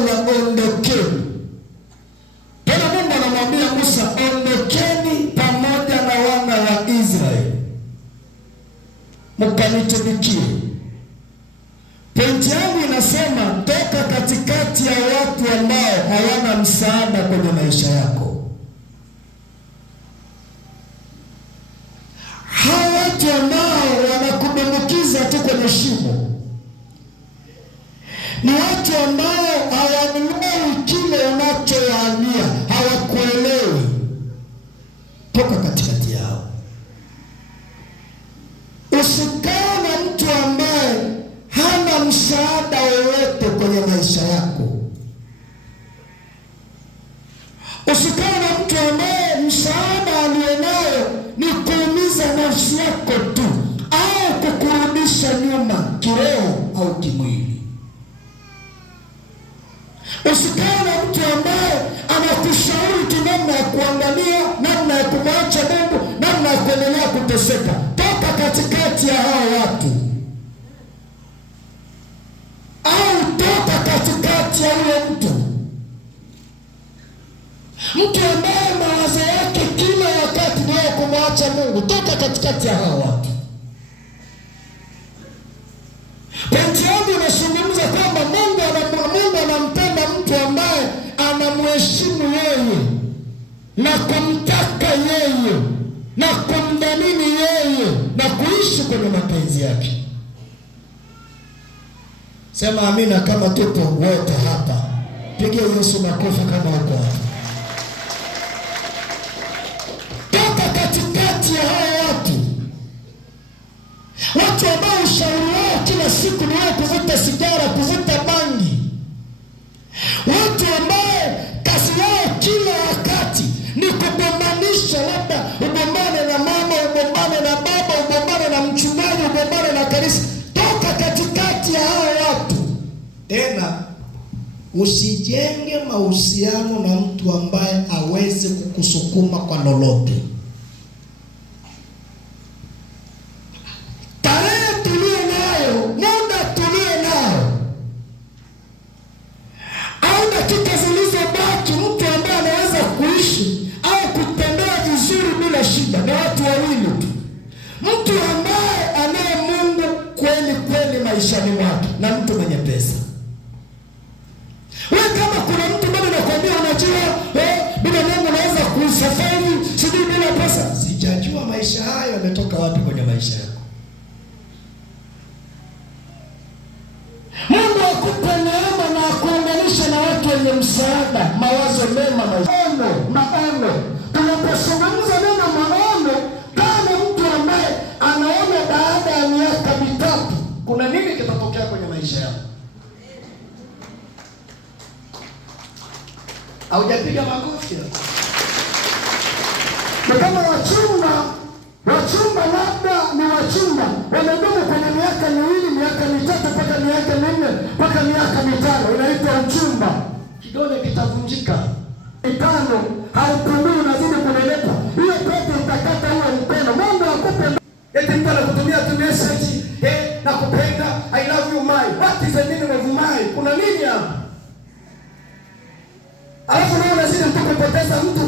neno la ondokeni. Tena Mungu anamwambia Musa, ondokeni pamoja na wana wa Israeli mkanitumikie. Pointi yangu inasema toka katikati ya watu ambao hawana msaada kwenye maisha yako. Hawa watu ambao wanakudumbukiza tu kwenye shimo ni watu ambao hawaelewi kile unachowaambia, hawakuelewi. Toka katikati yao. Usikae na mtu ambaye hana msaada wowote kwenye maisha yako. Usikae na mtu ambaye msaada alionayo ni kuumiza nafsi yako tu au kukurudisha nyuma kiroho au kimwili. Usikae na mtu ambaye anakushauri tu namna ya kuangalia, namna ya kumwacha Mungu, namna ya kuendelea kuteseka. Toka katikati ya hao watu. Au toka katikati ya yule mtu ambaye mawazo yake kila wakati ni kumwacha Mungu. Toka katikati ya hao watu. Pointi yangu inazungumza kwamba Mungu anampenda mtu ambaye anamheshimu yeye na kumtaka yeye na kumdhamini yeye na kuishi kwenye mapenzi yake. Sema amina kama tupo wote hapa. Pigia Yesu makofi kama uko hapa. Toka katikati ya hao watu ambao ushauri wao kila siku ni kuvuta sigara, kuvuta bangi. Watu ambao kazi yao kila wakati ni kugombanisha, labda ugombane na mama, ugombane na baba, ugombane na mchungaji, ugombane na kanisa. Toka katikati ya hao watu. Tena usijenge mahusiano na mtu ambaye hawezi kukusukuma kwa lolote. Mtu ambaye anaye Mungu kweli kweli maishani mwake na mtu mwenye pesa. Wewe kama kuna mtu bado anakuambia unajua bila Mungu naweza kusafiri sijui bila pesa. Sijajua maisha hayo yametoka wapi kwenye maisha yako. Mungu akupe neema na akuunganisha na watu wenye msaada, mawazo mema, maono. Tunapozungumza neno maono, kama mtu ambaye anaona baada ya miaka mitatu kuna nini kitatokea kwenye maisha yako. Haujapiga makofi. Na kama wachumba labda ni wachumba wamedumu kwenye miaka miwili, miaka mitatu, mpaka miaka minne, mpaka miaka mitano, inaitwa uchumba. Kidole kitavunjika. Mitano haupumui, unazidi kunenepa. Hiyo pete itakata huo mkono. Mungu akupe. Eti mtu anakutumia tu message, nakupenda, I love you my. What is the meaning of my? Kuna nini hapa? Alafu leo unazidi mtu kupoteza mtu,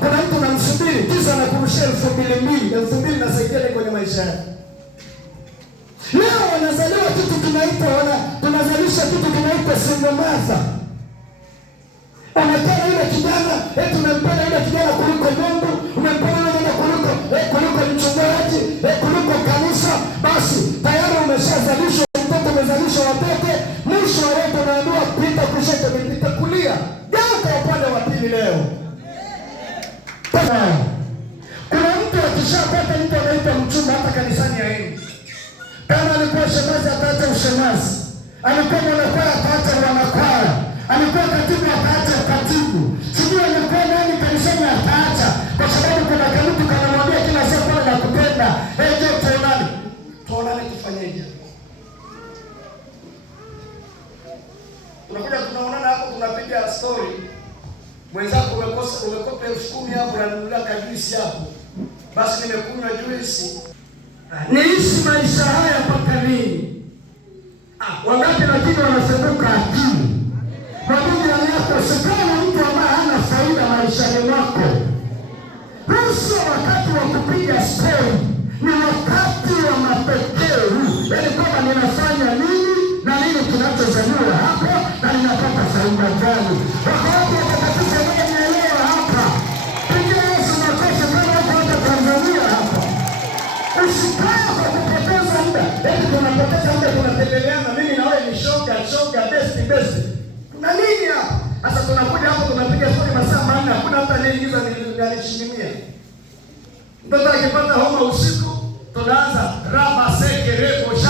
kuna mtu unamsubiri, kisha anakurushia 2,000 nasaidia kwenye maisha yako. Leo wanazaliwa kitu tunazalisha kitu kinaitwa single mother. Unapenda yule kijana, unampenda yule kijana kuliko Mungu, unampenda yule kijana kuliko mchungaji, kuliko kanisa, basi tayari umeshazalisha mtoto, umezalisha watoto, mwisho wote unaambiwa pita kushoto, pita kulia. Geuka upande wa pili leo. Kuna mtu akishapata mtu anaitwa mchumba hata kanisani haendi. Kama alikuwa shemazi ataacha ushemazi, alikuwa mwanakwaya ataacha mwanakwaya, alikuwa katibu ataacha katibu, sijui alikuwa nani kanisani ataacha, kwa sababu kuna kamutu kanamwambia kila siku nakupenda. Je, tuonane tufanyeje? Tunakuja tunaonana hapo, tunapiga story. Mwenzako umekopa 10,000 hapo na nunulia kajuisi hapo. Basi nimekunywa juisi. Niishi maisha haya mpaka lini? Wangapi lakini wanasembuka akili. namna gani? Wako wapi watakatifu wanaonielewa hapa? Pigia Yesu makofi kama wako hapa Tanzania hapa. Usikae kwa kupoteza muda. Eti tunapoteza muda tunatembeleana mimi na wewe ni shoga best. Kuna nini hapa? Sasa tunakuja hapo tunapiga stori masaa manne, hakuna hata anayeingiza nilishindimia. Mtoto akipata homa usiku tunaanza raba seke rebo